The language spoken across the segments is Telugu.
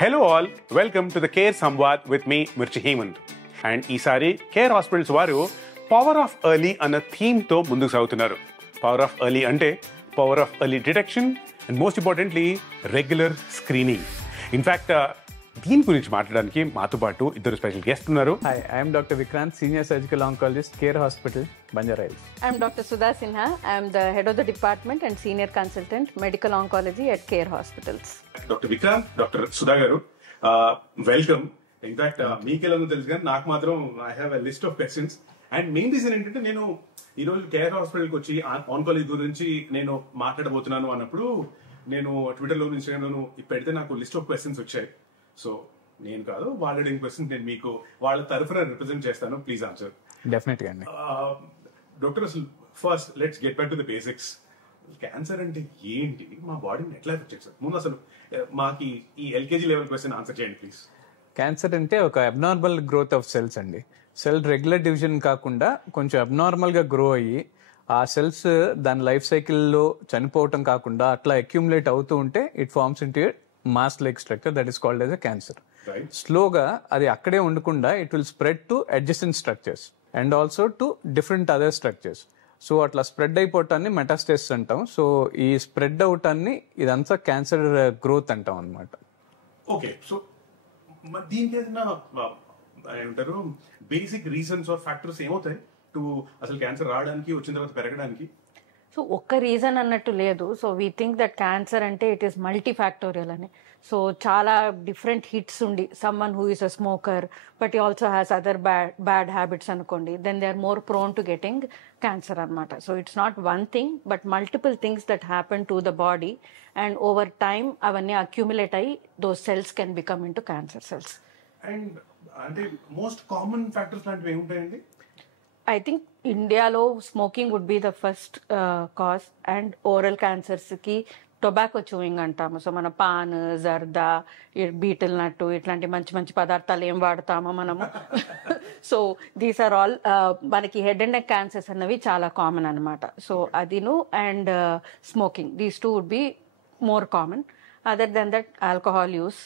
Hello all, welcome to the Care Samvad with me, Mirchi Hemant. And ఈసారి కేర్ హాస్పిటల్స్ వారు పవర్ ఆఫ్ ఎర్లీ అన్న థీమ్తో ముందుకు సాగుతున్నారు. పవర్ ఆఫ్ ఎర్లీ అంటే power of early detection and most importantly regular screening. In fact దీని గురించి మాట్లాడడానికి మాతో పాటు ఇద్దరు స్పెషల్ గెస్ట్ ఉన్నారు. Hi, I am Dr. Vikrant, Senior Surgical Oncologist, Care Hospital, Banjara Hills. I am Dr. Sudha Sinha. I am the head of the department and senior consultant medical oncology at Care Hospitals. Doctor Vikrant, doctor Sudha గారు, వెల్కమ్. ఇన్ఫాక్ట్ మీకెలా తెలుసు కానీ నాకు మాత్రం I have a list of questions. And main reason ఏంటంటే నేను ఈ రోజు కేర్ హాస్పిటల్కి వచ్చి ఆన్కాలజీ గురించి నేను మాట్లాడబోతున్నాను అన్నప్పుడు నేను ట్విట్టర్లో ఇన్స్టాగ్రామ్లోను పెడితే నాకు లిస్ట్ ఆఫ్ క్వశ్చన్స్ వచ్చాయి. సో నేను కాదు, వాళ్ళ అడిగిన క్వశ్చన్ నేను మీకు వాళ్ళ తరఫున రిప్రజెంట్ చేస్తాను. Please answer. డెఫినెట్గా అండి. డాక్టర్, అసలు first let's get back to the basics. Cancer అంటే ఏంటి, మా బాడీని ఎట్లా ఎఫెక్ట్ చేస్తారు? ముందు అసలు మాకు ఈ ఎల్కేజీ లెవెల్ క్వశ్చన్ ఆన్సర్ చేయండి ప్లీజ్. క్యాన్సర్ అంటే ఒక అబ్నార్మల్ గ్రోత్ ఆఫ్ సెల్స్ అండి. సెల్ రెగ్యులర్ డివిజన్ కాకుండా కొంచెం అబ్నార్మల్గా గ్రో అయ్యి ఆ సెల్స్ దాని లైఫ్ సైకిల్లో చనిపోవటం కాకుండా అట్లా అక్యూములేట్ అవుతూ ఉంటే it forms into mass like structure that is called as a cancer. స్లోగా అది అక్కడే ఉండకుండా it will spread to adjacent structures and also to different other structures. So అట్లా స్ప్రెడ్ అయిపోవటాన్ని మెటాస్టేసిస్ అంటాం. సో ఈ స్ప్రెడ్ అవటాన్ని ఇదంతా క్యాన్సర్ గ్రోత్ అంటాం అనమాట. ఓకే, సో దీనికి ఏదైనా ఏమంటారు బేసిక్ రీజన్స్ ఆర్ ఫ్యాక్టర్స్ ఏమవుతాయి టు అసలు క్యాన్సర్ రావడానికి, వచ్చిన తర్వాత పెరగడానికి? సో ఒక్క రీజన్ అన్నట్టు లేదు. So we think that cancer అంటే ఇట్ ఈస్ మల్టీఫ్యాక్టోరియల్ అని. సో చాలా డిఫరెంట్ హిట్స్ ఉండి someone who is a smoker but he also has other bad habits అనుకోండి, then they are more prone to getting cancer అనమాట. So it's not one thing but multiple things that happen to the body and over time అవన్నీ అక్యూములేట్ అయ్యి those cells can become into cancer cells. And అంటే మోస్ట్ కామన్ ఫ్యాక్టర్స్ లాంటివి ఏముంటాయండి? I think ఇండియాలో smoking would be the first cause and oral cancers కి టొబాకో చూయింగ్ అంటాము. సో మన పాన్, జర్దా, బీటిల్ నట్టు ఇట్లాంటి మంచి మంచి పదార్థాలు ఏం వాడతామో మనము. సో దీస్ ఆర్ ఆల్ మనకి హెడ్ అండ్ నెక్ క్యాన్సర్స్ అన్నవి చాలా కామన్ అనమాట. సో అదిను and smoking, these two would be more common. Other than that alcohol use.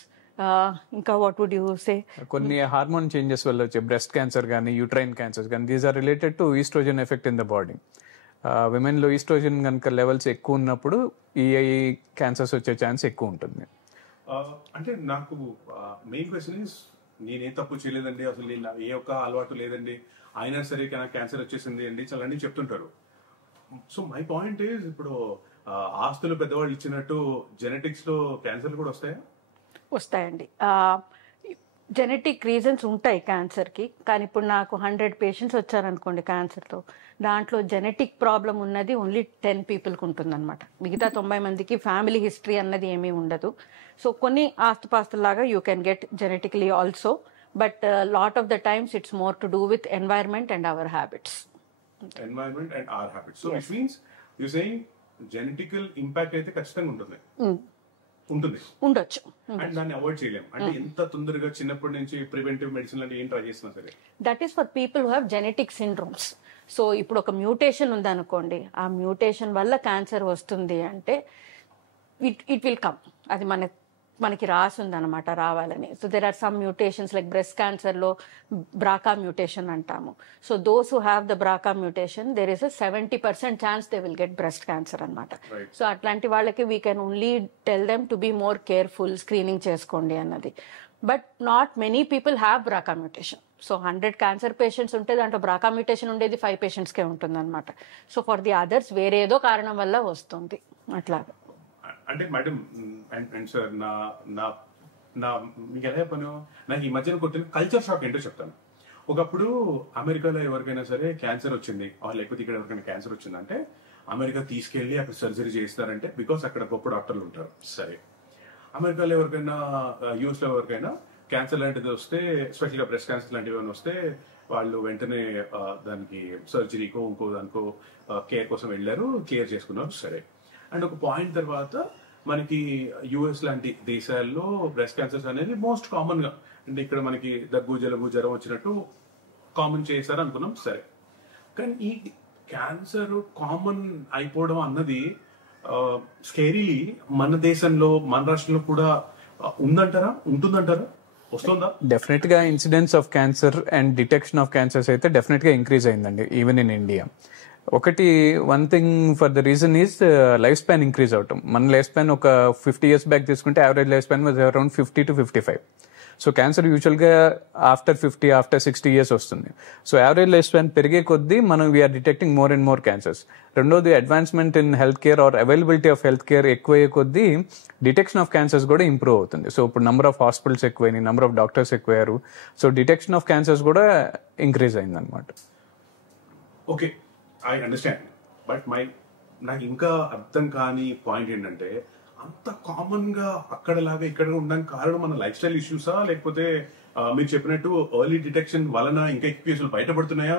ఇంకా వాట్ వుడ్ యూ సే? కొన్ని హార్మోన్ చేంజెస్ వల్ల వచ్చే బ్రెస్ట్ క్యాన్సర్ కానీ యూట్రైన్ క్యాన్సర్స్ కానీ these are related to estrogen effect in the body. విమెన్లో ఈస్ట్రోజన్ కనుక లెవెల్స్ ఎక్కువ ఉన్నప్పుడు ఈ క్యాన్సర్స్ వచ్చే ఛాన్స్ ఎక్కువ ఉంటుంది. అంటే నాకు మెయిన్ క్వశ్చన్ ఇస్, నేనేం తప్పు చేయలేదండి, అసలు నేను ఏ ఒక్క అలవాటు లేదండి, అయినా సరే క్యాన్సర్ వచ్చేసింది అండి చాలా అన్ని చెప్తుంటారు. సో మై పాయింట్ ఈజ్, ఇప్పుడు ఆస్తులు పెద్దవాళ్ళు ఇచ్చినట్టు జెనెటిక్స్ లో క్యాన్సర్లు కూడా వస్తాయా? వస్తాయండి. జెనెటిక్ రీజన్స్ ఉంటాయి క్యాన్సర్కి. కానీ ఇప్పుడు నాకు 100 పేషెంట్స్ వచ్చారనుకోండి క్యాన్సర్తో, దాంట్లో జెనెటిక్ ప్రాబ్లం ఉన్నది ఓన్లీ 10 పీపుల్కి ఉంటుందన్నమాట. మిగతా 90 మందికి ఫ్యామిలీ హిస్టరీ అన్నది ఏమీ ఉండదు. సో కొన్ని ఆస్తుపాస్తులాగా you can get genetically also, but lot of the times it's more to do with environment and our habits. Environment and our habits. So it means you saying genetical impact అయితే ఖచ్చితంగా ఉంటుంది. ఉండొచ్చు అండ్ దాన్ని అవాయిడ్ చేయలేము. అంటే ఎంత తొందరగా చిన్నప్పటి నుంచి ప్రివెంటివ్ మెడిసిన్ అంటే ఏం ట్రై చేస్తున్నా సరే, that is for people who have genetic syndromes. So ఇప్పుడు ఒక మ్యూటేషన్ ఉందనుకోండి, ఆ మ్యూటేషన్ వల్ల క్యాన్సర్ వస్తుంది అంటే ఇట్ విల్ కమ్. అది మనకి రాసుంది అనమాట రావాలని. So there are some mutations like breast క్యాన్సర్లో బ్రాకా మ్యూటేషన్ అంటాము. So those who have the BRCA mutation there is a 70% chance they will get breast cancer అనమాట. సో అట్లాంటి వాళ్ళకి we can only tell them to be more careful, screening చేసుకోండి అన్నది. But not many people have BRCA mutation. So 100 cancer patients ఉంటే దాంట్లో బ్రాకా మ్యూటేషన్ ఉండేది 5 పేషెంట్స్కే ఉంటుంది అనమాట. సో ఫర్ ది అదర్స్ వేరే ఏదో కారణం వల్ల వస్తుంది అట్లాగా. అంటే మేడం అండ్ సార్, మీకు ఎలా చెప్పాను, నాకు ఈ మధ్యన కొట్టిన కల్చర్ షాక్ ఏంటో చెప్తాను. ఒకప్పుడు అమెరికాలో ఎవరికైనా సరే క్యాన్సర్ వచ్చింది, లేకపోతే ఇక్కడ ఎవరికైనా క్యాన్సర్ వచ్చిందంటే అమెరికా తీసుకెళ్లి అక్కడ సర్జరీ చేస్తారంటే బికాస్ అక్కడ గొప్ప డాక్టర్లు ఉంటారు. సరే, అమెరికాలో ఎవరికైనా, యూఎస్ లో ఎవరికైనా క్యాన్సర్ లాంటిది వస్తే, స్పెషల్గా బ్రెస్ట్ క్యాన్సర్ లాంటివి ఏమైనా వస్తే వాళ్ళు వెంటనే దానికి సర్జరీకో ఇంకో దానికో కేర్ కోసం వెళ్ళారు, కేర్ చేసుకున్నారు. సరే, అండ్ ఒక పాయింట్ తర్వాత మనకి యుఎస్ లాంటి దేశాల్లో బ్రెస్ట్ క్యాన్సర్స్ అనేది మోస్ట్ కామన్ గా, అంటే ఇక్కడ మనకి దగ్గు, జలుబు, జ్వరం వచ్చినట్టు కామన్ చేశారు అనుకున్నాం. సరే, కానీ ఈ క్యాన్సర్ కామన్ అయిపోవడం అన్నది స్కేరీలీ మన దేశంలో, మన రాష్ట్రంలో కూడా ఉందంటారా, ఉంటుందంటారా, వస్తుందా? డెఫినెట్ గా incidence of cancer and detection of cancers అయితే డెఫినెట్ గా ఇంక్రీజ్ అయిందండి ఈవెన్ ఇన్ ఇండియా. ఒకటి one thing for the reason is life span increase అవటం. మన లైఫ్ స్పాన్ ఒక 50 years బ్యాక్ తీసుకుంటే average life span was around 50 to 55. So cancer యూజువల్గా ఆఫ్టర్ 50, ఆఫ్టర్ 60 years వస్తుంది. సో యావరేజ్ లైఫ్ స్పాన్ పెరిగే కొద్దీ మనం we are detecting more and more cancers. రెండోది advancement in health care or availability of health care ఎక్కువయ్యే కొద్దీ డిటెక్షన్ ఆఫ్ క్యాన్సర్స్ కూడా ఇంప్రూవ్ అవుతుంది. సో ఇప్పుడు నెంబర్ ఆఫ్ హాస్పిటల్స్ ఎక్కువైనాయి, నెంబర్ ఆఫ్ డాక్టర్స్ ఎక్కువయ్యారు. సో డిటెక్షన్ ఆఫ్ క్యాన్సర్స్ కూడా ఇంక్రీజ్ అయిందనమాట. Okay, I understand. బట్ నాకు ఇంకా అర్థం కాని పాయింట్ ఏంటంటే, అంత కామన్ గా అక్కడలాగా ఇక్కడ ఉండడానికి కారణం మన లైఫ్ స్టైల్ ఇష్యూసా, లేకపోతే మీరు చెప్పినట్టు ఎర్లీ డిటెక్షన్ వలన ఇంకా ఎక్కువ కేసులు బయటపడుతున్నాయా?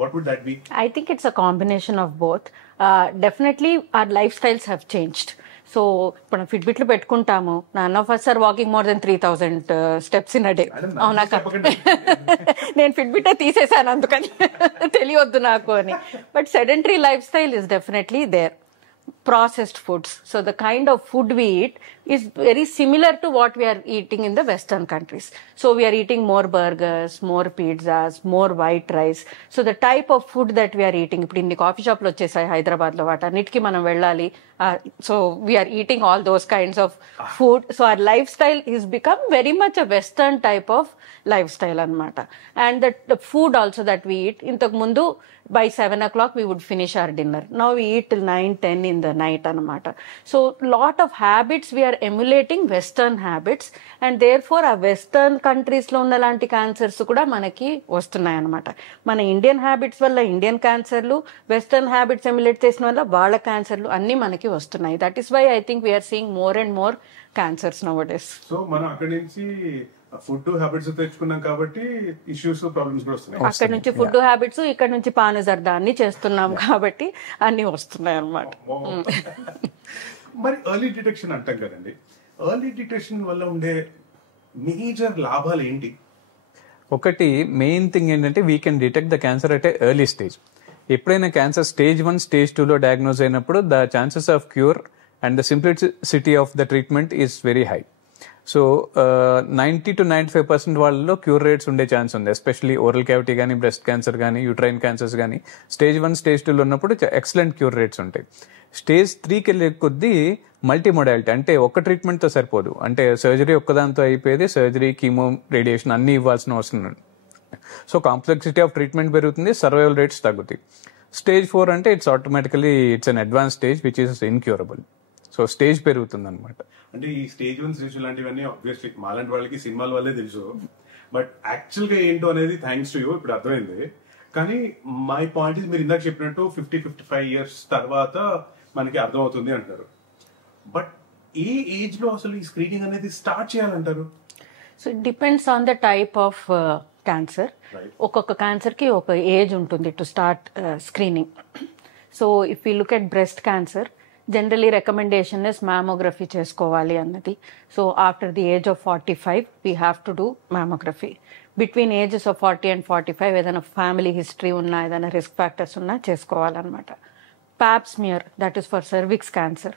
What would that be? I think it's a combination of both. Definitely our lifestyles have changed. So ఇప్పుడు ఫిట్బిట్లు పెట్టుకుంటాము. None of us are walking more than 3,000 steps in a day. అవునా? నేను ఫిట్బిట్ తీసేసాను అందుకని తెలియొద్దు నాకు అని. But sedentary life style is definitely there. Processed foods. So the kind of food we eat is very similar to what we are eating in the Western countries. So we are eating more burgers, more pizzas, more white rice. So the type of food that we are eating, ఇప్పుడు ఇన్ని కాఫీ షాప్లు వచ్చేసాయి హైదరాబాద్లో, వాటన్నిటికీ మనం వెళ్ళాలి. So we are eating all those kinds of food. So our lifestyle is become very much a Western type of lifestyle anamata. And the food also that we eat, intaku mundu by 7 o'clock we would finish our dinner. Now we eat till 9, 10 in the night anamata. So lot of habits we are emulating Western habits, and therefore our Western countries lo unna lanti cancers kuda manaki vastunayi anamata. Mana Indian habits valla Indian cancerlu, Western habits emulate chesina valla vaalla cancerlu anni manaki vastunayi. That is why I think we are seeing more and more cancers nowadays. So మనం అక్కడి నుంచి ఫుడ్ హ్యాబిట్స్ తెచ్చుకున్నాం కాబట్టి ఇష్యూస్, ప్రాబ్లమ్స్ కూడా వస్తున్నాయి. అక్కడ నుంచి ఫుడ్ హ్యాబిట్స్, ఇక్కడ నుంచి పానజర్దా అన్ని చేస్తున్నాం కాబట్టి అన్ని వస్తున్నాయి అన్నమాట. మరి ఎర్లీ డిటెక్షన్ అంటాం కదండి, ఎర్లీ డిటెక్షన్ వల్ల ఉండే మేజర్ లాభాలు ఏంటి? ఒకటి మెయిన్ థింగ్ ఏంటంటే we can detect the cancer at a early stage. ఎప్పుడైనా క్యాన్సర్ స్టేజ్ 1, స్టేజ్ 2లో డయాగ్నోజ్ అయినప్పుడు the chances of cure and the simplicity of the treatment is very high. So 90 to 95% వాళ్ళలో క్యూర్ రేట్స్ ఉండే ఛాన్స్ ఉంది. ఎస్పెషలీ ఓరల్ క్యావిటీ కానీ, బ్రెస్ట్ క్యాన్సర్ కానీ, యూట్రైన్ క్యాన్సర్స్ కానీ స్టేజ్ 1, స్టేజ్ 2లో ఉన్నప్పుడు ఎక్సలెంట్ క్యూర్ రేట్స్ ఉంటాయి. స్టేజ్ 3కి వెళ్ళే కొద్దీ మల్టీ మొడాలిటీ, అంటే ఒక్క ట్రీట్మెంట్తో సరిపోదు. అంటే సర్జరీ ఒక్కదాంతో అయిపోయేది, సర్జరీ, కీమో, రేడియేషన్ అన్ని ఇవ్వాల్సిన అవసరం ఉంది. సో కాంప్లెక్సిటీ ఆఫ్ ట్రీట్మెంట్ పెరుగుతుంది, సర్వైవల్ రేట్స్ తగ్గుతాయి. స్టేజ్ 4 అంటే it's automatically it's an advance stage which is incurable. So stage పెరుగుతుంది అనమాట. అంటే ఈ స్టేజ్ 1 స్టేజ్ లాంటివన్నీ ఆబ్వియస్లీ మాలాంటి వాళ్ళకి సినిమాల వల్లే తెలుసు. బట్ యాక్చువల్ గా ఏంటో అనేది థ్యాంక్స్ టు యూ ఇప్పుడు అర్థమైంది. కానీ మై పాయింట్ ఇస్, మీరు ఇందాక చెప్పినట్టు 50-55 years తర్వాత మనకి అర్థమవుతుంది అంటారు. బట్ ఏ ఏజ్ లో అసలు ఈ స్క్రీనింగ్ అనేది స్టార్ట్ చేయాలంటారు? So it depends on the type of cancer. ఒక్కొక్క క్యాన్సర్ కి ఒక ఏజ్ ఉంటుంది to start screening. So if you look at breast cancer, generally recommendation is mammography చేసుకోవాలి అన్నది. So after the age of 45 we have to do mammography. Between ages of 40 and 45 ఏదైనా ఫ్యామిలీ హిస్టరీ ఉన్నా, ఏదైనా రిస్క్ ఫ్యాక్టర్స్ ఉన్నా చేసుకోవాలన్నమాట. Pap smear, that is for cervix cancer.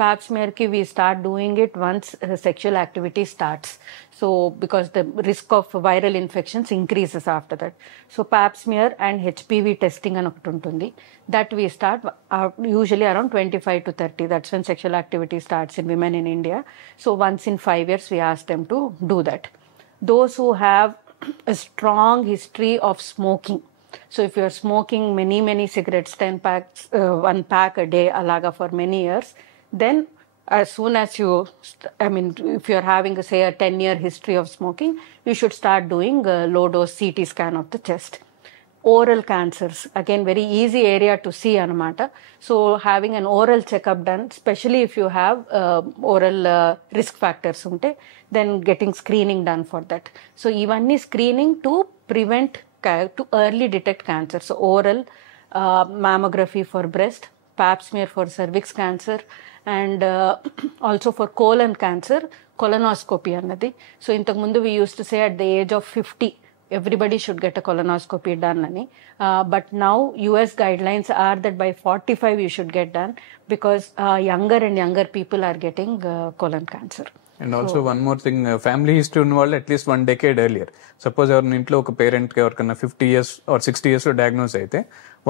Pap smear ki we start doing it once sexual activity starts. So because the risk of viral infections increases after that. So Pap smear and HPV testing అని ఒకటి ఉంటుంది. That we start usually around 25 to 30. That's when sexual activity starts in women in India. So once in 5 years we ask them to do that. Those who have a strong history of smoking. So if you are smoking many cigarettes, 10 packs, 1 pack a day alaga for many years, then as soon as you, if you are having say a 10-year history of smoking, you should start doing a low dose CT scan of the chest. Oral cancers, again very easy area to see anamata. So having an oral checkup done, especially if you have oral risk factors unte, then getting screening done for that. So ivanni screening to prevent, to early detect cancer. So oral mammography for breast, Pap smear for cervix cancer, and also for colon cancer, colonoscopy annadi. So intaku mundu we used to say at the age of 50 everybody should get a colonoscopy done ani. But now US guidelines are that by 45 you should get done, because younger and younger people are getting colon cancer. And also one more thing, family history ఉన్న వాళ్ళు అట్లీస్ట్ 1 decade ఎర్లియర్, సపోజ్ ఎవరిని ఇంట్లో ఒక పేరెంట్కి ఎవరికైనా 50 years ఆర్ 60 years డయాగ్నోస్ అయితే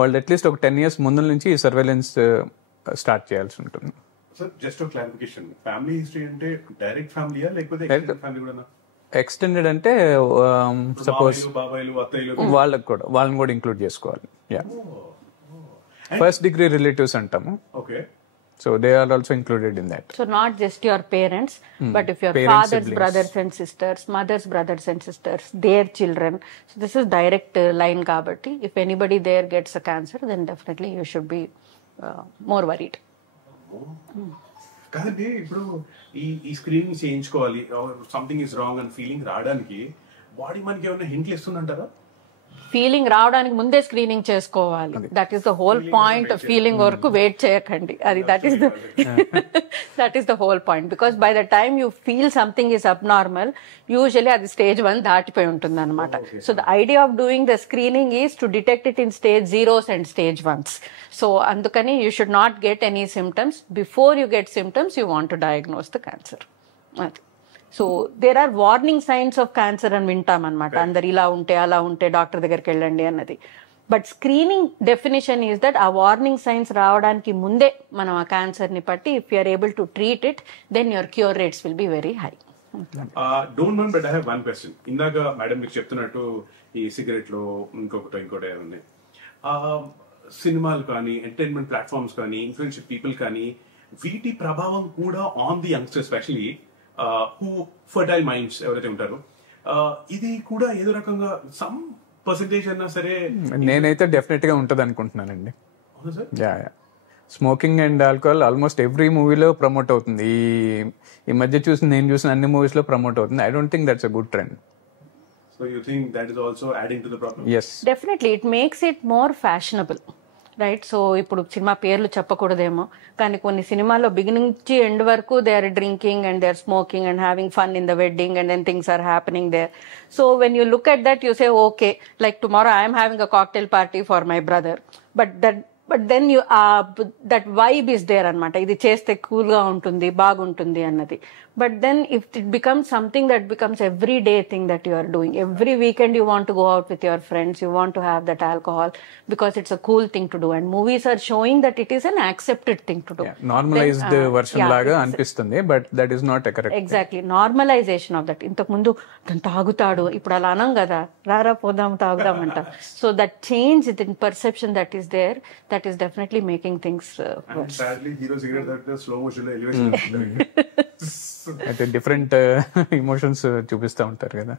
వాళ్ళు అట్లీస్ట్ ఒక 10 years ముందు నుంచి ఈ సర్వేలెన్స్ స్టార్ట్ చేయాల్సి ఉంటుంది. Sir just clarification, family history అంటే డైరెక్ట్ ఫ్యామిలీయా లేకపోతే ఫ్యామిలీ కూడా? ఎక్స్టెండెడ్ అంటే సపోజ్ బాబాయిలు అత్తయ్యలు వాళ్ళని కూడా ఇంక్లూడ్ చేసుకోవాలి. యా, ఫస్ట్ డిగ్రీ రిలేటివ్స్ అంటాము. Okay, so they are also included in that. So not just your parents, but if your Parents, father's siblings. brothers and sisters, mother's brothers and sisters, their children. So this is direct line kabatti. If anybody there gets a cancer, then definitely you should be more worried. కాదండి, ఇప్పుడు ఈ స్క్రీనింగ్ చేయించుకోవాలి, సంథింగ్ ఇస్ రాంగ్ అని ఫీలింగ్ రావడానికి బాడీ మనకి ఏమైనా హింట్లు ఇస్తుందంటారా? ఫీలింగ్ రావడానికి ముందే స్క్రీనింగ్ చేసుకోవాలి. That is the whole point. Feeling వరకు వెయిట్ చేయకండి. అది that is the whole point. Because by the time you feel something is abnormal, usually అది stage 1 దాటిపోయి ఉంటుంది అనమాట. So the idea of doing the screening is to detect it in stage 0s and stage 1s. So అందుకని you should not get any symptoms. Before you get symptoms you want to diagnose the cancer. అది. So there are warning signs of cancer అని వింటాం అనమాట. అందరు ఇలా ఉంటే అలా ఉంటే డాక్టర్ దగ్గరికి వెళ్ళండి అన్నది. But screening definition is that ఆ వార్నింగ్ సైన్స్ రావడానికి ముందే మనం ఆ క్యాన్సర్ ని పట్టి if you're able to treat it, then your cure rates will be very high. Don't mind, but I have one question. ఇందాక మేడం మీకు చెప్తున్నట్టు ఈ సిగరెట్లు ఇంకోటి ఉన్నాయి, సినిమాలు కానీ ఎంటర్టైన్మెంట్ ప్లాట్ఫామ్స్ కానీ ఇన్ఫ్లుయెన్షియల్ పీపుల్ కానీ వీటి ప్రభావం కూడా on the youngsters especially who fertile minds ఎవరైతే ఉంటారో ఇది కూడా ఏదో రకంగా సమ్ పర్సెంటేజ్ అన్నా సరే నేనైతే డెఫినెట్ గా ఉంటది అనుకుంటున్నానండి. అవునా sir? Yeah, smoking and alcohol almost every మూవీలో ప్రమోట్ అవుతుంది. ఈ మధ్య నేను చూసిన అన్ని మూవీస్ లో ప్రమోట్ అవుతుంది. I don't think that's a good trend. So you think that is also adding to the problem? Yes. Definitely, it makes it more fashionable. Right. So ఇప్పుడు సినిమా పేర్లు చెప్పకూడదేమో, కానీ కొన్ని సినిమాల్లో బిగినింగ్ నుంచి ఎండ్ వరకు they are drinking and they are smoking and having fun in the wedding and then things are happening there. So when you look at that you say okay, like tomorrow I'm having a cocktail party for my brother, but then you that vibe is there అనమాట. ఇది చేస్తే కూల్ గా ఉంటుంది, బాగుంటుంది అన్నది. But then if it becomes something that becomes every day thing that you are doing, every weekend you want to go out with your friends, you want to have that alcohol because it's a cool thing to do, and movies are showing that it is an accepted thing to do. Normalized version లాగా అనిపిస్తుంది, but that is not correct. Exactly, normalization of that. ఇంతకు ముందు తను తాగుతాడు, ఇప్పుడు అలా అనం కదా, రారా పోదాం తాగుదామంట. So that change in perception that is there, that is definitely making things worse. Sadly, hero cigarette that slow motion లో elevation అయితే డిఫరెంట్ ఇమోషన్స్ చూపిస్తా ఉంటారు కదా.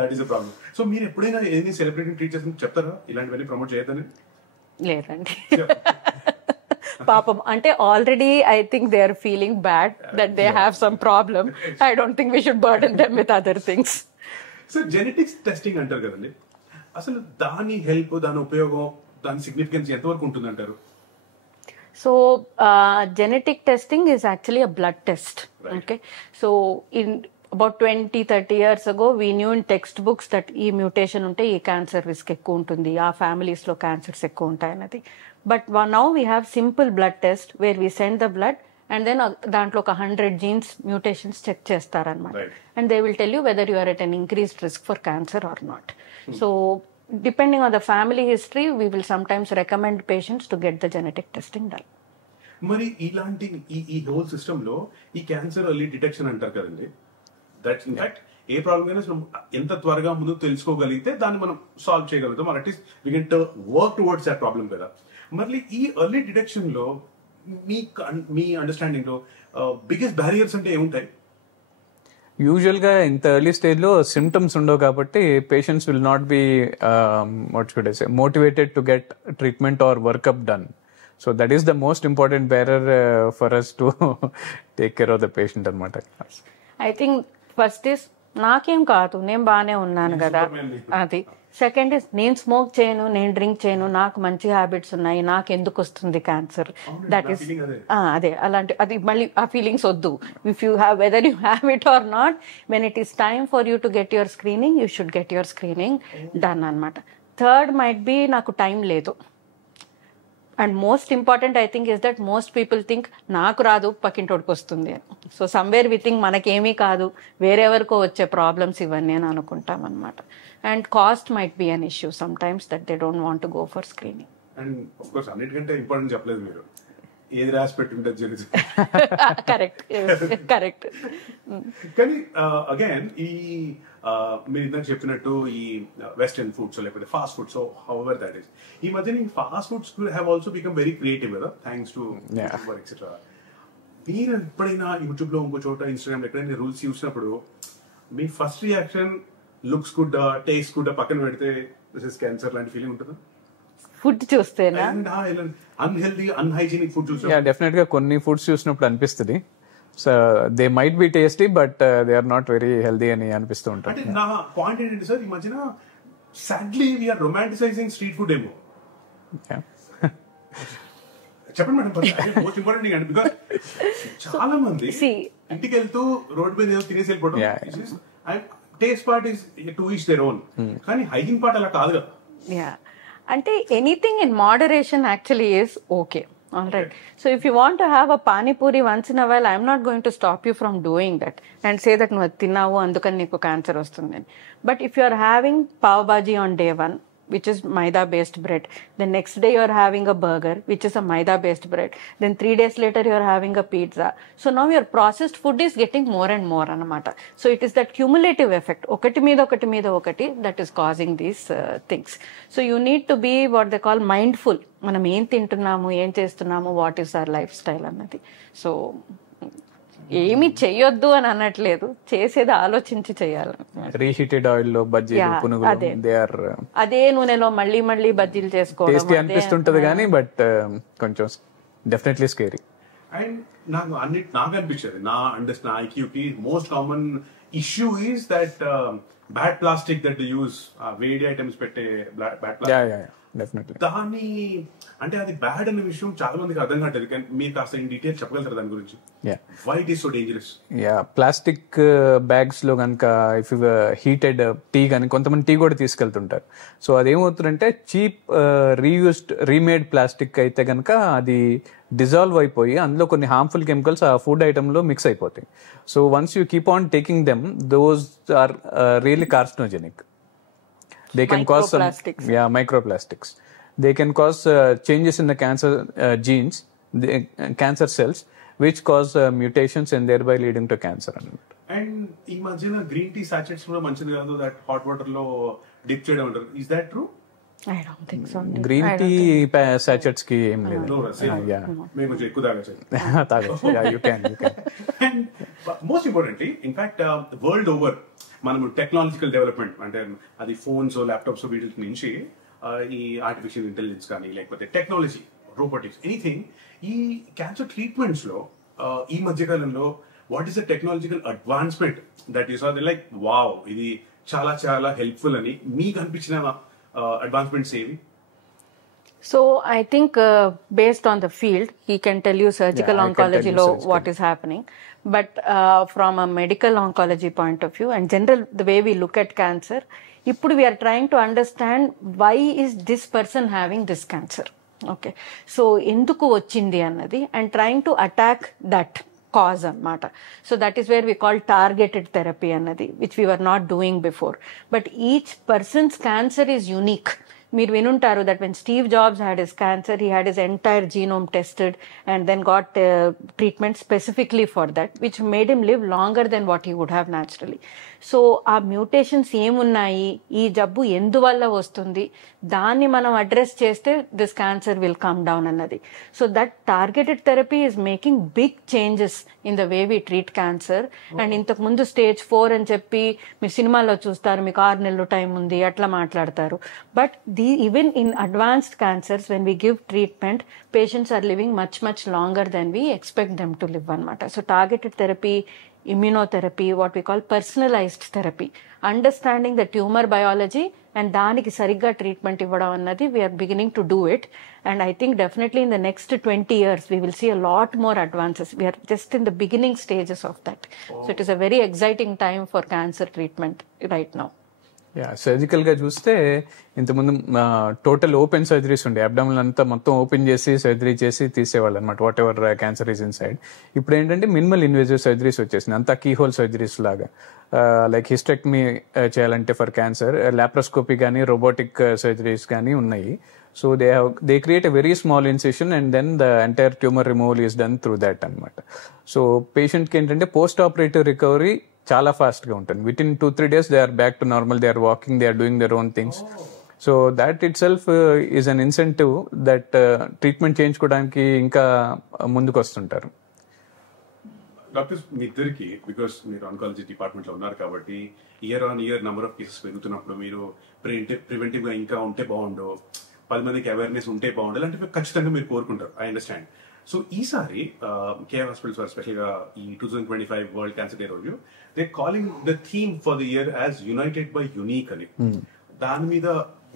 That is a problem. So మీరు ఎప్పుడైనా ఏదైనా సెలబ్రిటీ ట్రీట్ చేసి చెప్తారా ఇలాంటివన్నీ ప్రమోట్ చేయొద్దని? లేదండి. పాపం అంటే already I think they are feeling bad that they have some problem. I don't think we should burden them with other things. So genetics testing అంటారు కదండి, అసలు దాని హెల్ప్, దాని ఉపయోగం, దాని సిగ్నిఫికెన్స్ ఎంతవరకు ఉంటుంది అంటారు? So genetic testing is actually a blood test. Right. Okay. So in about 20-30 years ago we knew in textbooks that ee mutation unte ee cancer risk ekku untundi, aa families lo cancers ekku untayi anadi. But now we have simple blood test where we send the blood and then dantlo oka 100 genes mutations check chestaranamata. Right. And they will tell you whether you are at an increased risk for cancer or not. So depending on the family history, we will sometimes recommend patients to get the genetic testing done. మరి ఇలాంటి ఈ హోల్ సిస్టమ్ లో ఈ క్యాన్సర్ ఎర్లీ డిటెక్షన్ అంటారు కదండి, దట్ ఇన్ఫాక్ట్ ఏ ప్రాబ్లం అయినా ఎంత త్వరగా ముందు తెలుసుకోగలిగితే దాన్ని మనం సాల్వ్ చేయగలుగుతాం, at least we can work towards that problem కదా. మరి ఈ ఎర్లీ డిటెక్షన్ లో మీ అండర్స్టాండింగ్ లో బిగ్గెస్ట్ బ్యారియర్స్ అంటే ఏముంటాయి? యూజువల్గా ఇంత ఎర్లీ స్టేజ్లో సిమ్టమ్స్ ఉండవు కాబట్టి patients will not be what should I say motivated to get treatment or workup done. So that is the most important barrier for us to take care of the patient అనమాట. ఐ థింక్ ఫస్ట్ ఇస్ నాకేం కాదు, నేను బాగానే ఉన్నాను కదా, అది. సెకండ్ ఇస్ నేను స్మోక్ చేయను, నేను డ్రింక్ చేయను, నాకు మంచి హ్యాబిట్స్ ఉన్నాయి, నాకు ఎందుకు వస్తుంది క్యాన్సర్? దట్ ఈస్ అదే అలాంటి, అది మళ్ళీ ఆ ఫీలింగ్స్ వద్దు. If you have whether you have it or not, when it is time for you to get your screening, you should get your screening done అనమాట. థర్డ్ మైట్ బి నాకు టైం లేదు, and most important I think is that most people think నాకు రాదు పక్కింటోడికి వస్తుంది అని. సో సమ్వేర్ వి థింక్ మనకేమీ కాదు, వేరెవరికో వచ్చే ప్రాబ్లమ్స్ ఇవన్నీ అని అనుకుంటాం అనమాట. And cost might be an issue some times that they don't want to go for screening. And of course అన్నిటికంటే ఇంపార్టెంట్ చెప్పలేదు మీరు, ఏది రాసి పెట్టింటే జరుగుతుంది. Correct correct. కానీ అగైన్ ఈ మీరు ఇందాక చెప్పినట్టు ఈ వెస్టర్న్ ఫుడ్స్ లేకపోతే fast foods, so however that is, ఈ మధ్య ఈ fast foods have also become very creative కదా, థ్యాంక్స్ టు ఎక్సెట్రా. మీరు ఎప్పుడైనా యూట్యూబ్ లో ఇంకో చోట ఇన్స్టాగ్రామ్ ఎక్కడైనా రూల్స్ చూసినప్పుడు మీ first reaction looks good taste good పక్కన పెడితే దిస్ ఇస్ క్యాన్సర్ లాంటి ఫీలింగ్ ఉంటుందా? ఫుడ్ చూస్తేనా? అన్హెల్దీ అన్హైజీనిక్ ఫుడ్ చూస్తే డెఫినెట్ గా కొన్ని ఫుడ్స్ చూసినప్పుడు అనిపిస్తుంది, so they might be tasty but they are not very healthy అని అనిపిస్తూ ఉంటారు. అంటే నా పాయింట్ ఏంటంటే సార్, ఈ మధ్యన సాడ్లీ వీఆర్ రొమాంటిసైజింగ్ స్ట్రీట్ ఫుడ్ ఏమో. చెప్పండి మేడం, మోస్ట్ ఇంపార్టెంట్ అండి, బికాస్ చాలా మంది ఇంటికి వెళ్తూ రోడ్ మీద ఏదో తినేసి వెళ్ళిపోవడం, taste part is to each their own, కానీ హైజీన్ పార్ట్ అలా కాదు కదా. అంటే anything in moderation actually is okay. All right. So if you want to have a pani puri once in a while, I'm not going to stop you from doing that and say that no tinnavu andukani neeku cancer vastundi. But if you are having pav bhaji on day 1, which is maida based bread, the next day you are having a burger which is a maida based bread, then 3 days later you are having a pizza, so now your processed food is getting more and more anamata. So it is that cumulative effect, okati meeda okati, that is causing these things. So you need to be what they call mindful, మనం ఏం తింటున్నాము, ఏం చేస్తున్నాము, what is our life style అన్నది. సో ఏమి చెయ్యొద్దు అని అనట్లేదు, చేసేది ఆలోచించి చేయాలి. రీహీటెడ్ ఆయిల్ లో బజ్జీలు, పునుగులు, దే ఆర్ అదే నూనెలో మళ్ళీ మళ్ళీ బజ్జీలు చేసుకోవడం టేస్టీ అనిపిస్తుంటది కానీ బట్ కొంచెం డెఫినెట్లీ స్కేరీ. అండ్ నాకు అనిపించేది నా ఐక్యూకి most common issue is that bad plastic that use, వేడి ఐటమ్స్ పెట్టే బ్యాడ్ ప్లాస్టిక్. దాని అంటే అది బ్యాడ్ అనే విషయం చాలా మందికి అర్థం కావట్లేదు, కానీ మీరు కాస్త ఇన్ డీటెయిల్ చెప్పగలుగుతారు దాని గురించి? Why it is so dangerous? Plastic bags లో కనుక ఇఫ్ హీటెడ్ టీ కానీ, కొంతమంది టీ కూడా తీసుకెళ్తుంటారు. సో అదేమవుతుందంటే చీప్ రీయూస్డ్ రీమేడ్ ప్లాస్టిక్ అయితే కనుక అది డిజాల్వ్ అయిపోయి అందులో కొన్ని హార్మ్ఫుల్ కెమికల్స్ ఆ ఫుడ్ ఐటమ్ లో మిక్స్ అయిపోతాయి. So once you keep on taking them, those are really carcinogenic. They can cause some microplastics. They can cause changes in the cancer genes, the cancer cells, which cause mutations and thereby leading to cancer. And ఈ మధ్యన గ్రీన్ టీ సాచెట్స్ కూడా మంచిది కాదు, దట్ హాట్ వాటర్ లో డిప్ చేయడం అంటారు. Is that true? I don't think so. Green tea sachets కి ఏం లేదు, మేము కొంచెం ఎక్కువ తాగొచ్చు. You can. And most importantly, in fact, world over మనము టెక్నాలజికల్ డెవలప్మెంట్ అంటే అది ఫోన్స్, ల్యాప్టాప్స్, వీటి నుంచి ఈ ఆర్టిఫిషియల్ ఇంటెలిజెన్స్ కానీ లేకపోతే టెక్నాలజీ, రోబోటిక్స్, ఎనీథింగ్, ఈ క్యాన్సర్ ట్రీట్మెంట్స్ లో ఈ మధ్యకాలంలో what is the technological advancement that is like wow, ఇది చాలా చాలా హెల్ప్ఫుల్ అని మీకు అనిపించిన అడ్వాన్స్మెంట్స్ ఏవి? So I think based on the field, he can tell you surgical oncology lo what is happening. But from a medical oncology point of view and general, the way we look at cancer, ippudu we are trying to understand why is this person having this cancer. Okay. So enduku vachindi annadi and trying to attack that cause anamata. So that is where we call targeted therapy annadi, which we were not doing before. But each person's cancer is unique. మీరు వినుంటారు that when Steve Jobs had his cancer, he had his entire genome tested and then got treatment specifically for that, which made him live longer than what he would have naturally. So ఆ మ్యూటేషన్స్ ఏమున్నాయి, ఈ జబ్బు ఎందువల్ల వస్తుంది, దాన్ని మనం అడ్రస్ చేస్తే this cancer will come down అన్నది. So that targeted therapy is making big changes in the way we treat cancer. And ఇంతకు ముందు స్టేజ్ 4 అని చెప్పి మీరు సినిమాలో చూస్తారు, మీకు 6 నెలలు టైం ఉంది అట్లా మాట్లాడతారు. But even in advanced cancers when we give treatment, patients are living much longer than we expect them to live అనమాట. So targeted therapy, immunotherapy, what we call personalized therapy, understanding the tumor biology and daniki sarigga treatment ivvadam annadi, we are beginning to do it. And I think definitely in the next 20 years we will see a lot more advances. We are just in the beginning stages of that. So it is a very exciting time for cancer treatment right now. Surgical గా చూస్తే ఇంతకుముందు టోటల్ ఓపెన్ సర్జరీస్ ఉండే, అబ్డామినల్ అంతా మొత్తం ఓపెన్ చేసి సర్జరీ చేసి తీసేవాళ్ళు అనమాట, whatever cancer is inside. ఇప్పుడు ఏంటంటే మినిమల్ ఇన్వేజివ్ సర్జరీస్ వచ్చేసింది, అంతా కీ హోల్ సర్జరీస్ లాగా. లైక్ హిస్టెక్టమీ చేయాలంటే ఫర్ క్యాన్సర్, లాప్రోస్కోపీ కానీ రోబోటిక్ సర్జరీస్ కానీ ఉన్నాయి. So they create a very small incision and then the entire tumour removal is done through that అనమాట. సో పేషెంట్కి ఏంటంటే పోస్ట్ ఆపరేటివ్ రికవరీ చాలా ఫాస్ట్ గా ఉంటుంది. Within 2-3 days they are back to normal, they are walking, they are doing their own things. So that itself is an incentive that treatment చేయించుకోవడానికి ఇంకా ముందుకు వస్తుంటారు. డాక్టర్స్ మీ ఇద్దరికి, బికాస్ మీరు ఆంకాలజీ డిపార్ట్మెంట్ లో ఉన్నారు కాబట్టి year on year number of cases పెరుగుతున్నప్పుడు మీరు ప్రివెంటివ్ గా ఇంకా ఉంటే బాగుండు, 10 మందికి అవేర్నెస్ ఉంటే బాగుండాలి అంటే ఖచ్చితంగా మీరు కోరుకుంటారు. I understand. సో ఈసారి కేర్ హాస్పిటల్స్ వారు స్పెషల్ గా ఈ 2025 వరల్డ్ క్యాన్సర్ డే రోజు they calling the theme for the year as united by unique అని. దాని మీద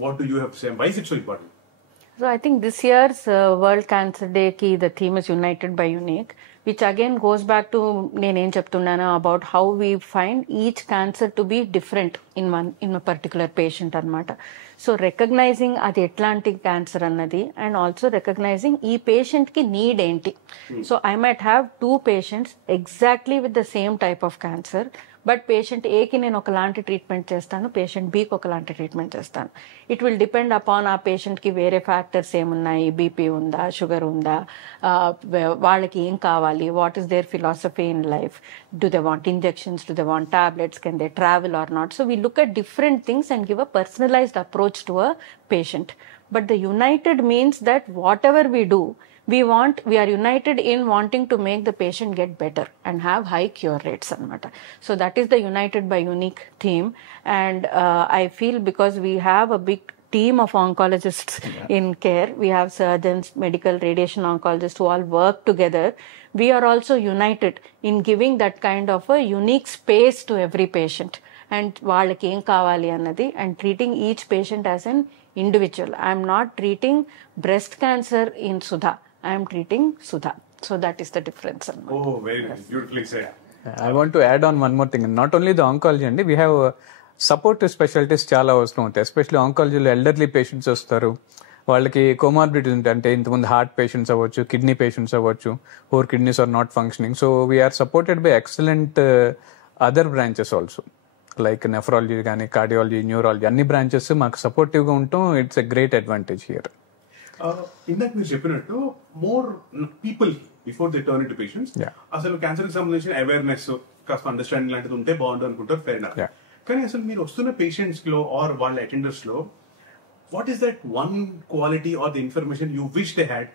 what do you have to say, why is it so important? So I think this year's World Cancer Day ki the theme is United by Unique, which again goes back to nenem cheptunnana about how we find each cancer to be different in a particular patient anamata. So recognizing adi etlanti cancer annadi and also recognizing ee patient ki need enti. So I might have 2 patients exactly with the same type of cancer, but patient ఏకి నేను ఒకలాంటి ట్రీట్మెంట్ చేస్తాను, పేషెంట్ బికి ఒకలాంటి ట్రీట్మెంట్ చేస్తాను. ఇట్ విల్ డిపెండ్ అపాన్ ఆ పేషెంట్కి వేరే ఫ్యాక్టర్స్ ఏమున్నాయి, బీపీ ఉందా, షుగర్ ఉందా, వాళ్ళకి ఏం కావాలి, what is their philosophy in life, do they want injections, do they want tablets, can they travel or not. So we look at different things and give a personalised approach to a patient. But the united means that whatever we do, we are united in wanting to make the patient get better and have high cure rates anamata. So that is the United by Unique theme. And I feel because we have a big team of oncologists in care, we have surgeons, medical radiation oncologists who all work together. We are also united in giving that kind of a unique space to every patient and వాళ్ళకి ఏం కావాలి అన్నది, and treating each patient as an individual. I am not treating breast cancer in Sudha. I am treating Sudha. So that is the difference. Oh, very nice. Beautifully said. I want to add on one more thing. Not only the oncology, and we have supportive specialties చాలా అవసరం ఉంటాయి. ఎస్పెషల్లీ ఆంకాలజీలో ఎల్డర్లీ పేషెంట్స్ వస్తారు, వాళ్ళకి కోమార్బిడిటీస్ ఉంటాయి. అంటే ఇంతకుముందు హార్ట్ పేషెంట్స్ అవ్వచ్చు, కిడ్నీ పేషెంట్స్ అవ్వచ్చు, 4 kidneys are not functioning. So we're supported by excellent other branches also, like nephrology కానీ, కార్డియాలజీ, న్యూరాలజీ, అన్ని బ్రాంచెస్ మాకు సపోర్టివ్ గా ఉంటాం. It's a great advantage here. ఇందాక మీరు చెప్పినట్టు more people before they turn into patients, అసలు క్యాన్సర్ కి సంబంధించిన అవేర్నెస్ కాస్త అండర్స్టాండింగ్ లాంటిది ఉంటే బాగుంటుంది అనుకుంటారు, ఫెయిర్ ఎనఫ్. కానీ అసలు మీరు వస్తున్న పేషెంట్స్ లో ఆర్ వాళ్ళ అటెండర్స్ లో what is that one quality are the information you wish they had,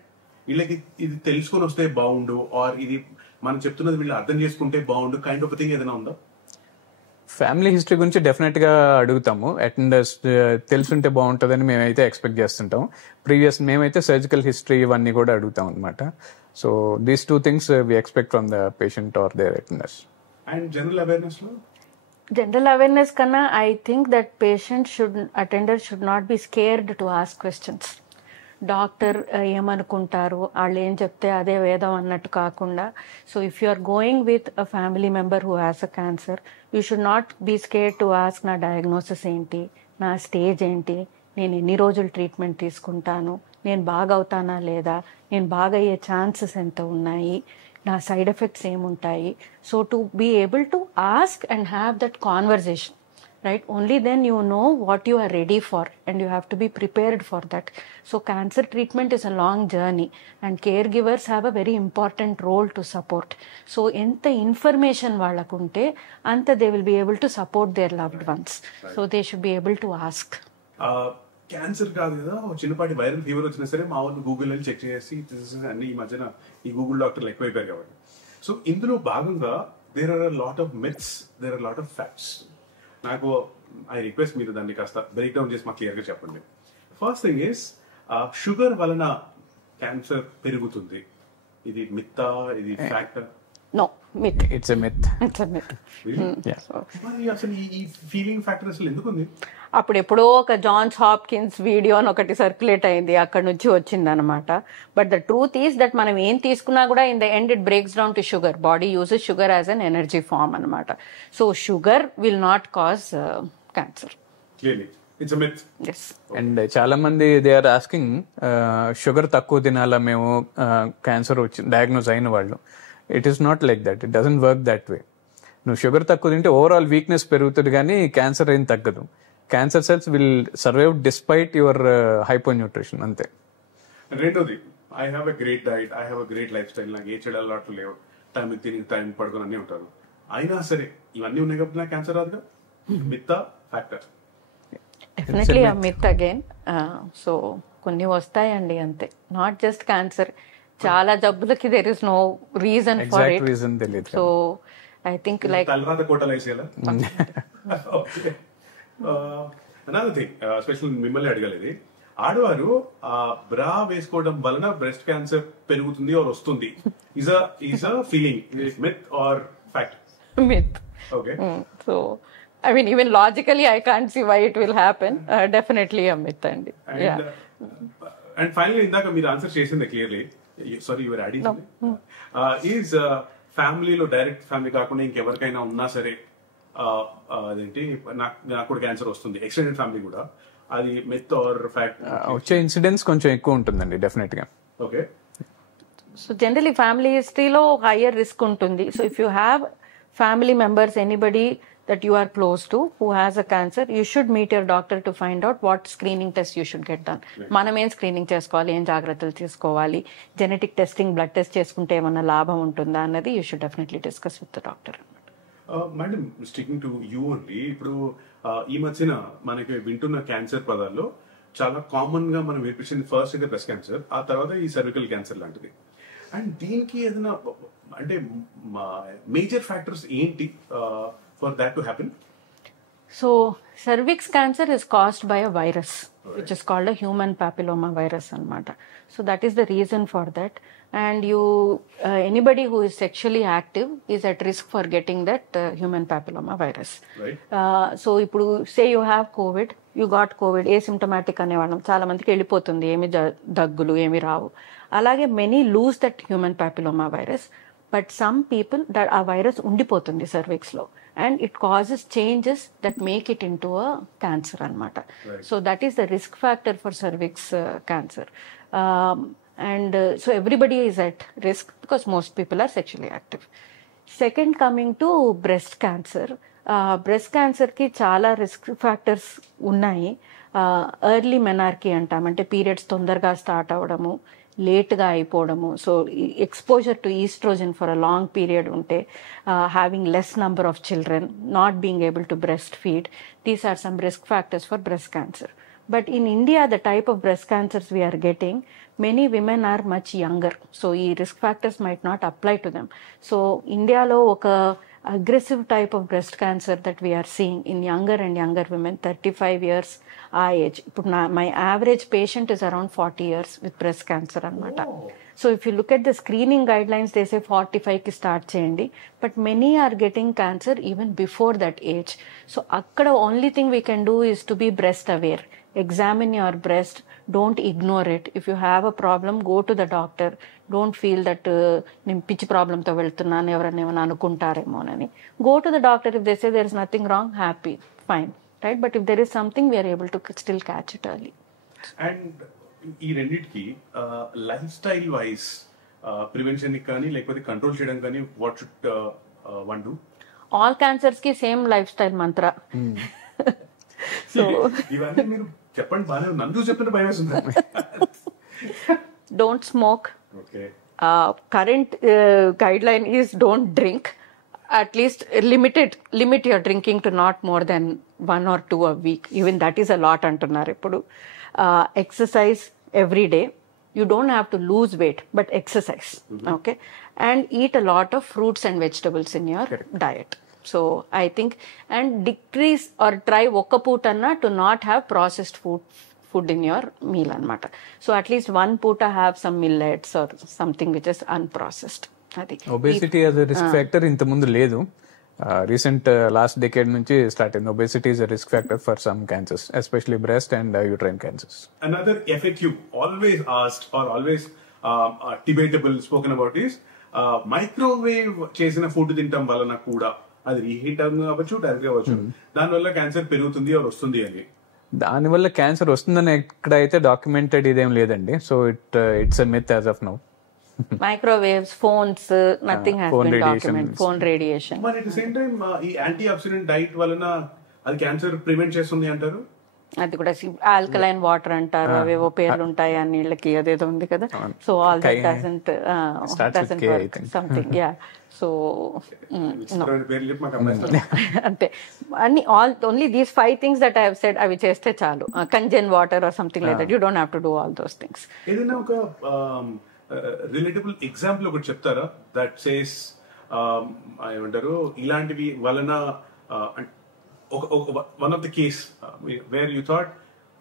వీళ్ళకి ఇది తెలుసుకొని వస్తే బాగుండు, ఆర్ ఇది మనం చెప్తున్నది వీళ్ళు అర్థం చేసుకుంటే బాగుండు కైండ్ ఆఫ్ థింగ్ ఏదైనా ఉందా? ఫ్యామిలీ హిస్టరీ గురించి డెఫినెట్ గా అడుగుతాము. అటెండర్స్ తెలుసుంటే బాగుంటుందని మేమైతే ఎక్స్పెక్ట్ చేస్తుంటాం. ప్రీవియస్ మేమైతే సర్జికల్ హిస్టరీ ఇవన్నీ కూడా అడుగుతాం అనమాట. So these 2 things we expect from the patient or their attenders. And general awareness lo? General awareness kanna I think that attenders should not be scared to ask questions. Doctor ఏమనుకుంటారు, వాళ్ళు ఏం చెప్తే అదే వేదం అన్నట్టు కాకుండా, so if you are going with a family member who has a cancer, you should not be scared to ask నా డయాగ్నోసిస్ ఏంటి, నా స్టేజ్ ఏంటి, నేను ఎన్ని రోజులు ట్రీట్మెంట్ తీసుకుంటాను, నేను బాగవుతానా లేదా, నేను బాగయ్యే ఛాన్సెస్ ఎంత ఉన్నాయి, నా సైడ్ ఎఫెక్ట్స్ ఏముంటాయి. So to be able to ask and have that conversation, right? Only then you know what you are ready for and you have to be prepared for that. So cancer treatment is a long journey and caregivers have a very important role to support. So enta information vallakunte anta they will be able to support their loved ones. So they should be able to ask. Cancer కాదు కదా, చిన్నపాటి వైరల్ ఫీవర్ వచ్చినా సరే మా వాళ్ళు గూగుల్ వెళ్ళి చెక్ చేసి అన్ని ఈ మధ్యన ఈ గూగుల్ డాక్టర్లు ఎక్కువైపోయారు కాబట్టి. సో ఇందులో భాగంగా there are lot of myths, there are lot of facts. నాకు ఐ రిక్వెస్ట్ మీరు దాన్ని కాస్త బ్రేక్ డౌన్ చేసి మాకు క్లియర్ గా చెప్పండి. ఫస్ట్ థింగ్ ఈస్ షుగర్ వలన క్యాన్సర్ పెరుగుతుంది, ఇది మిత్తా, ఇది fact? No, myth. It's a myth. It's a myth. Yeah. మరి అసలు ఈ ఫీలింగ్ ఫ్యాక్టర్ అసలు ఎందుకు ఉంది? అప్పుడు ఎప్పుడో ఒక జాన్స్ హాప్కిన్స్ వీడియో అని ఒకటి సర్క్యులేట్ అయింది, అక్కడ నుంచి వచ్చింది అనమాట. But the truth is that మనం ఏం తీసుకున్నా కూడా in the end it breaks down to sugar. Body uses sugar as an energy form అనమాట. So sugar will not cause cancer. Clearly it's a myth. Yes. And చాలా మంది దే ఆర్ ఆస్కింగ్ షుగర్ తక్కువ తినాలా మేము క్యాన్సర్ వచ్చి డయాగ్నోస్ అయిన వాళ్ళు. It is not like that. It doesn't work that way. నువ్వు షుగర్ తక్కువ తింటే ఓవరాల్ వీక్నెస్ పెరుగుతుంది కానీ క్యాన్సర్ ఏం తగ్గదు. Cancer cells will survive despite your hypo nutrition, అంతే. రెండోది, I have a great diet, I have a great life style, నాకు ఏ చెడు అలవాట్లు లేవు, టైం తిని టైం పడుకుని అన్నీ ఉంటారు. అయినా సరే ఇవన్నీ ఉన్నాయి కాబట్టి నాకు క్యాన్సర్ రాదుగా. మిత్తా factor? Definitely a myth again. So కొన్ని వస్తాయండి అంతే, నాట్ జస్ట్ క్యాన్సర్, చాలా జబ్బులకి there is no reason for it. Reason తెలియదు. సో ఐ థింక్ లైక్ తలరాత కోటలు వేసేలా. అనదర్ థింగ్, స్పెషల్ మిమ్మల్ని అడగలేదు, ఆడవారు బ్రా వేసుకోవడం వలన బ్రెస్ట్ క్యాన్సర్ పెరుగుతుంది ఆర్ వస్తుంది, is a feeling, myth or fact? myth. Okay. So, I mean, even logically, I can't see why it will happen. Definitely a myth, and yeah. And finally, indaka meer answer chesinde clearly. Sorry, you were adding something. Is family lo direct family kaakunda inkevarkaina unna sare adenti నాకు కూడా క్యాన్సర్ వస్తుంది, ఎక్స్టెండెడ్ ఫ్యామిలీ కూడా, అది మిత్ ఆర్ ఫ్యాక్ట్? వచ్చే ఇన్సిడెన్స్ కొంచెం ఎక్కువ ఉంటుందండి డెఫినెట్ గా. Okay. So generally, family history-lo higher risk untundi. So if you have family members, anybody that you are close to who has a cancer, you should meet your doctor to find out what screening tests you should get done. మనం ఏం స్క్రీనింగ్ చేసుకోవాలి, ఏం జాగ్రత్తలు తీసుకోవాలి, జెనెటిక్ టెస్టింగ్, బ్లడ్ టెస్ట్ చేసుకుంటే ఏమన్నా లాభం ఉంటుందా అన్నది you should definitely discuss with the doctor. Madam, sticking to you only, ఇప్పుడు ఈ మధ్యన మనకి వింటున్న క్యాన్సర్ పదాల్లో చాలా కామన్ గా మనం వినిపించింది ఫస్ట్ అయితే బ్రెస్ట్ క్యాన్సర్, ఆ తర్వాత ఈ సర్వికల్ క్యాన్సర్ లాంటిది. అండ్ దీనికి ఏదైనా అంటే మేజర్ ఫ్యాక్టర్స్ ఏంటి for that to happen? So cervix cancer is caused by a virus, which is called a human papilloma virus anamata. So that is the reason for that. And you anybody who is sexually active is at risk for getting that human papilloma virus. Right. So ఇప్పుడు say you have COVID, you got COVID, asymptomatic అనేవాళ్ళం, చాలా మందికి వెళ్ళిపోతుంది, ఏమి దగ్గులు ఏమి రావు. అలాగే many lose that human papilloma virus, but some people that ఆ వైరస్ ఉండిపోతుంది cervix లో, and it causes changes that make it into a cancer anamata. Right. So that is the risk factor for cervix cancer. So everybody is at risk because most people are sexually active. Second, coming to breast cancer. Breast cancer ki చాలా risk factors ఉన్నాయి. ఎర్లీ మెనార్కీ అంటాం, అంటే పీరియడ్స్ తొందరగా స్టార్ట్ అవ్వడము, లేట్గా అయిపోవడము, so exposure to estrogen for a long period ఉంటే, having less number of children, not being able to breast feed, these are some risk factors for breast cancer. But in India, the type of breast cancers we are getting, many women are much younger. So, these risk factors might not apply to them. So, India lo oka aggressive type of breast cancer that we are seeing in younger and younger women, 35 years age. My average patient is around 40 years with breast cancer anamata. So, if you look at the screening guidelines, they say 45 ki start cheyandi, but many are getting cancer even before that age. So, akkada only thing we can do is to be breast aware. Examine your breast, don't ignore it. If you have a problem, go to the doctor. Don't feel that నేను పిచ్చి ప్రాబ్లంతో వెళ్తున్నాను, ఎవరైనా ఏమైనా అనుకుంటారేమోనని. Go to the doctor. If they say there is nothing wrong, happy, fine, right? But if there is something, we are able to still catch it early. And ఈ రెండింటికి లైఫ్ స్టైల్ వైజ్ ప్రివెన్షన్ కానీ లేకపోతే కంట్రోల్ చేయడం కానీ what should one do? All cancers ki same lifestyle mantra. So ఇవన్నీ మీరు చెప్పండి, బాగానే నన్ను చూసి చెప్తుంటే భయం వేస్తుంది. Don't smoke. Okay. Current guideline is don't drink. At least limit your drinking to not more than 1 or 2 a week. Even that is a lot antunnaru ippudu. Exercise every day. You don't have to lose weight, but exercise. Okay, and eat a lot of fruits and vegetables in your diet. So I think, and decrease or try oka pootanna to not have processed food in your meal anamata. So at least one puta have some millets or something which is unprocessed. Adi obesity as a risk factor ఇంత ముందు లేదు, రీసెంట్ లాస్ట్ డెకేడ్ నుంచి స్టార్ట్ అయింది. Obesity is a risk factor for some cancers, especially breast and uterine cancers. Another FAQ always asked or always debatable spoken about is microwave చేసిన ఫుడ్ తినటం వలన కూడా అది రీహీట్ అవ్వచ్చు, డైరెక్ట్ అవ్వచ్చు. దానివల్ల క్యాన్సర్ పెరుగుతుంది ఆర్ వస్తుంది అని. దానివల్ల క్యాన్సర్ వస్తుందని ఎక్కడైతే డాక్యుమెంటెడ్ ఇదేం లేదండి. So it's a myth as of now. Microwaves, phones, nothing has been documented. Phone radiation. మరి అట్ ద సేమ్ టైం ఈ యాంటీ ఆక్సిడెంట్ డైట్ వలన అది క్యాన్సర్ ప్రివెంట్ చేస్తుంది అంటారు. అది కూడా ఆల్కలైన్ వాటర్ అంటారు, అవేవో పేర్లు ఉంటాయి ఆ నీళ్ళకి, అదేదో ఉంది కదా. So all that doesn't work something. Yeah. So అంటే అన్ని only these 5 things that I have said అవి చేస్తే చాలు. కంజన్ water or something like that. You don't have to do all those things. ఏదైనా ఒక రిలేటబుల్ ఎగ్జాంపుల్ ఒకటి చెప్తారా దట్ సేస్ ఏమంటారు ఇలాంటివి వలన one of the case where you thought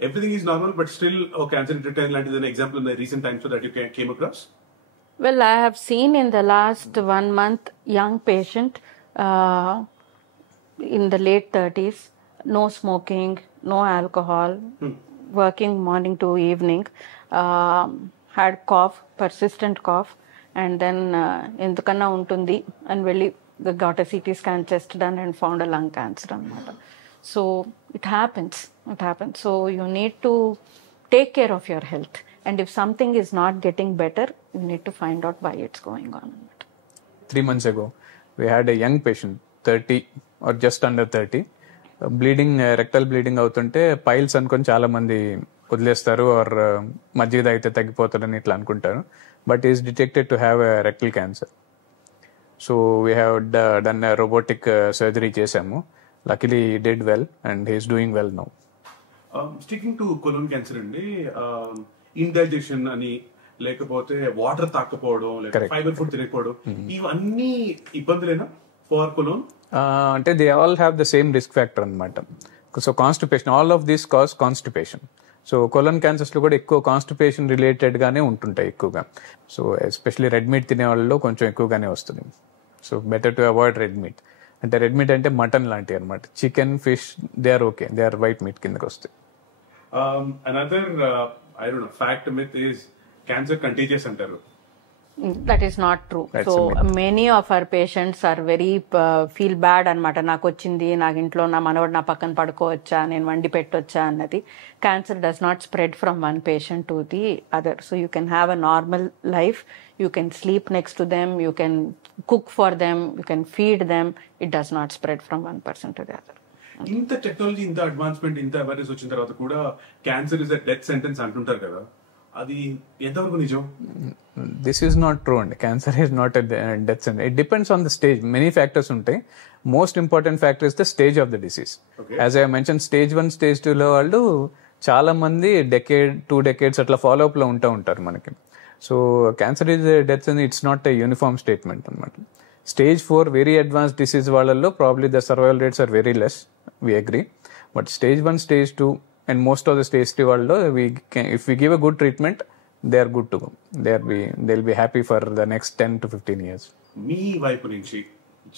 everything is normal but still cancer detected like an example in the recent times so that you came across? Well, I have seen in the last 1 month young patient in the late 30s, no smoking, no alcohol, working morning to evening, had cough, persistent cough, and then endukanna untundi and velli got a CT scan chest done and found a lung cancer anamata. So it happens. So you need to take care of your health, and if something is not getting better, you need to find out why it's going on. 3 months ago we had a young patient, 30 or just under 30, bleeding, rectal bleeding అవుతుంటే పైల్స్ అనుకొని చాలా మంది వదిలేస్తారు ఆర్ మజ్జిగ తాగితే తగ్గిపోతారని ఇట్లా అనుకుంటారు. But is detected to have a rectal cancer. So we have done robotic surgery చేసాము. Luckily he did well and he is doing well now. Sticking to colon cancer అండి, ఇండైజెషన్ అని లేకపోతే వాటర్ తాకపోవడం, లేకపోతే ఫైబర్ ఫుడ్ తినకపోవడం, ఇవన్నీ ఇబ్బందులేనా ఫర్ కొలోన్? అంటే they all have the same risk factor అనమాట. So constipation, all of this cause constipation. So colon cancers లో కూడా ఎక్కువ కాన్స్టిపేషన్ రిలేటెడ్ గానే ఉంటుంటాయి ఎక్కువగా. సో ఎస్పెషల్లీ రెడ్ మీట్ తినే వాళ్ళలో కొంచెం ఎక్కువగానే వస్తుంది. So better to avoid red meat. అంటే రెడ్ మీట్ అంటే మటన్ లాంటివి అనమాట. Chicken, fish they are okay, they are white meat కిందకి వస్తాయి. Another I don't know fact myth is cancer contagious అంటారు. That is not true. So many of our patients are very feel bad అనమాట. నాకు వచ్చింది, నాకు ఇంట్లో నా మనవడు నా పక్కన పడుకోవచ్చా, నేను వండి పెట్టొచ్చా అన్నది. Cancer does not spread from one patient to the other. So you can have a normal life, you can sleep next to them, you can cook for them, you can feed them. It does not spread from one person to the other. ఇంత టెక్నాలజీ, ఇంత అడ్వాన్స్మెంట్, ఇంత అవేర్నెస్ వచ్చిన తర్వాత కూడా cancer is a death sentence అంటుంటారు కదా, అది ఎంతవరకు నిజం? దిస్ ఈస్ నాట్ ట్రూ అండి. Cancer is not death sentence. It depends on the stage. Many factors ఉంటాయి. Most important factor is the stage of the disease. As I mention, stage 1, stage 2 లో వాళ్ళు చాలా మంది డెకేడ్, 2 decades అట్లా ఫాలో అప్ లో ఉంటారు మనకి. సో క్యాన్సర్ ఈజ్ డెత్ అని it's not a uniform statement అనమాట. స్టేజ్ 4 వెరీ అడ్వాన్స్ డిసీజ్ వాళ్ళల్లో probably the survival rates are very less, we agree. But stage 1, stage 2 and most of the stage 3 వాళ్ళలో if we give a good treatment, they are good to go. They'll be happy for the next 10 to 15 years. మీ వైపు నుంచి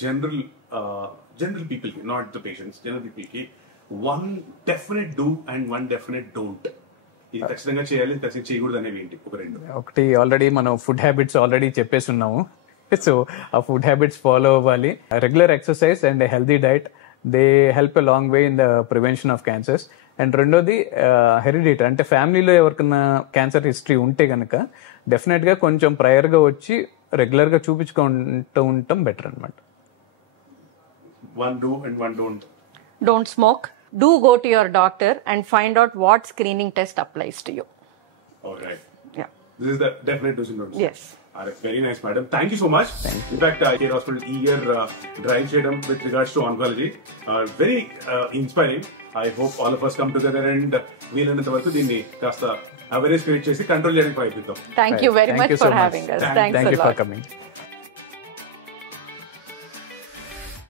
జనరల్ పీపుల్ కి, not the patients, general people కి one definite do and one definite don't, ఇది ఖచ్చితంగా చేయాలి, ఖచ్చితంగా చేయకూడదు అనేవి ఏంటి? ఒకటి ఆల్రెడీ మనం ఫుడ్ హ్యాబిట్స్ ఆల్రెడీ చెప్పేసి ఉన్నాము. సో ఆ ఫుడ్ హ్యాబిట్స్ ఫాలో అవ్వాలి. Regular exercise and healthy diet, they help a long way in the prevention of cancers. And రెండోది హెరిడిటరీ, అంటే ఫ్యామిలీలో ఎవరికైనా క్యాన్సర్ హిస్టరీ ఉంటే కనుక డెఫినెట్ గా కొంచెం ప్రయర్ గా వచ్చి రెగ్యులర్ గా చూపించుకుంటూ ఉండటం బెటర్ అనమాట. One do and one don't. Don't smoke. Do go to your doctor and find out what screening test applies to you. All right. Yeah. This is the definite do's and don'ts. Yes. All right. Very nice, madam. Thank you so much. In fact, Care Hospital year drive cheyadam with regards to oncology, very inspiring. I hope all of us come together and వీలైనంత వరకు దీన్ని కాస్త అవేర్నెస్ క్రియేట్ చేసి కంట్రోల్ చేయడానికి ప్రయత్నిద్దాం. Thank you very much for having us. Thanks a lot. Thank you for coming.